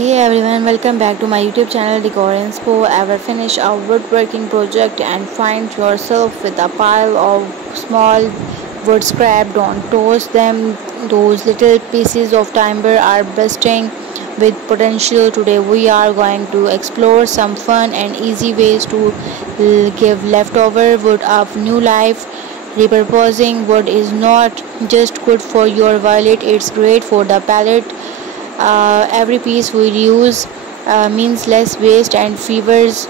Hey everyone, welcome back to my YouTube channel Decor Inspo. Ever finish a woodworking project and find yourself with a pile of small wood scrap? Don't toss them. Those little pieces of timber are bursting with potential. Today we are going to explore some fun and easy ways to give leftover wood a new life. Repurposing wood is not just good for your wallet, it's great for the palate. Every piece we use means less waste and fevers.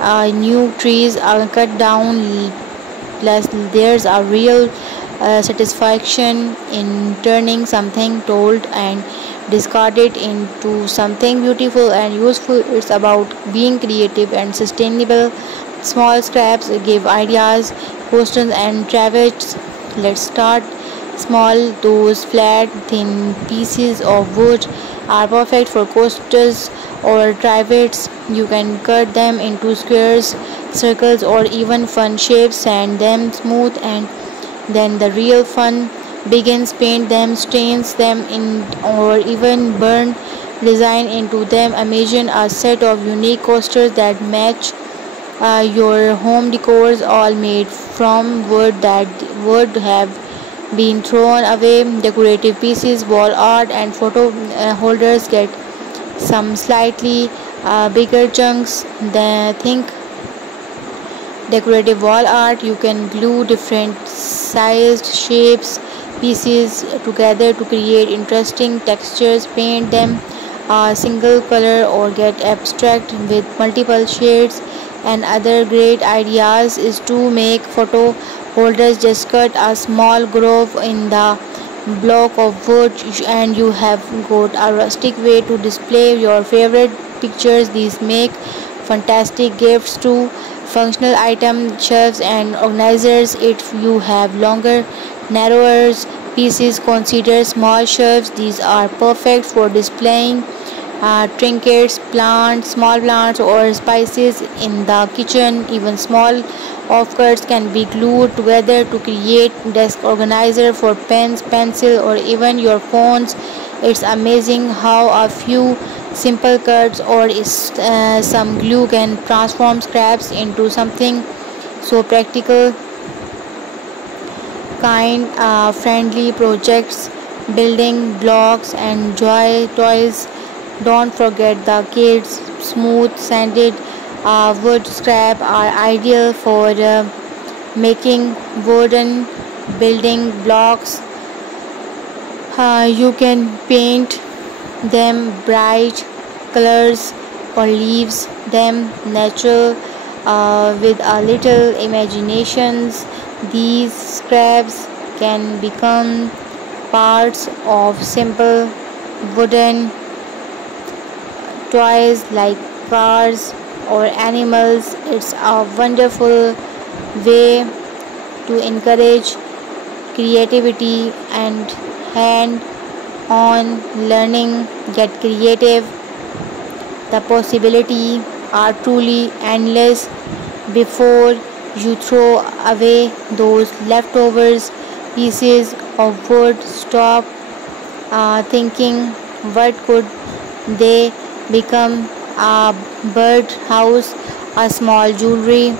New trees are cut down, plus there's a real satisfaction in turning something old and discarded into something beautiful and useful. It's about being creative and sustainable. Small scraps give ideas, questions, and travels. Let's start small. Those flat, thin pieces of wood are perfect for coasters or trivets. You can cut them into squares, circles, or even fun shapes, sand them smooth, and then the real fun begins. Paint them, stains them in, or even burn design into them. Imagine a set of unique coasters that match your home decors, all made from wood that would have been thrown away. Decorative pieces, wall art, and photo holders get some slightly bigger chunks. Then think decorative wall art. You can glue different sized shapes pieces together to create interesting textures. Paint them a single color or get abstract with multiple shades. And other great ideas is to make photo holders. Just cut a small groove in the block of wood and you have got a rustic way to display your favorite pictures. These make fantastic gifts to functional item shelves and organizers. If you have longer, narrower pieces, consider small shelves. These are perfect for displaying trinkets, small plants, or spices in the kitchen. Even small offcuts can be glued together to create desk organizer for pens, pencil, or even your phones. It's amazing how a few simple cuts or some glue can transform scraps into something so practical. Friendly projects, building blocks, and joy toys. Don't forget the kids. Smooth sanded wood scrap are ideal for making wooden building blocks. You can paint them bright colors or leaves them natural with a little imaginations. These scraps can become parts of simple wooden toys like cars or animals. It's a wonderful way to encourage creativity and hand-on learning. Get creative. The possibilities are truly endless. Before you throw away those leftovers pieces of wood, stop thinking, what could they become? A bird house, a small jewelry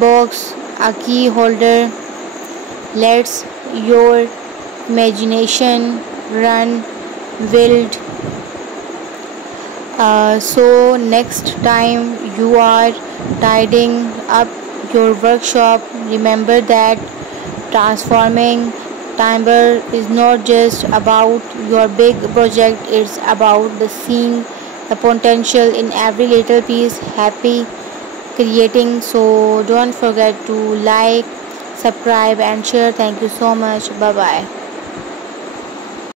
box, a key holder. Let your imagination run wild. So next time you are tidying up your workshop, remember that transforming timber is not just about your big project, it's about the seeing the potential in every little piece. Happy creating. So don't forget to like, subscribe, and share. Thank you so much. Bye bye.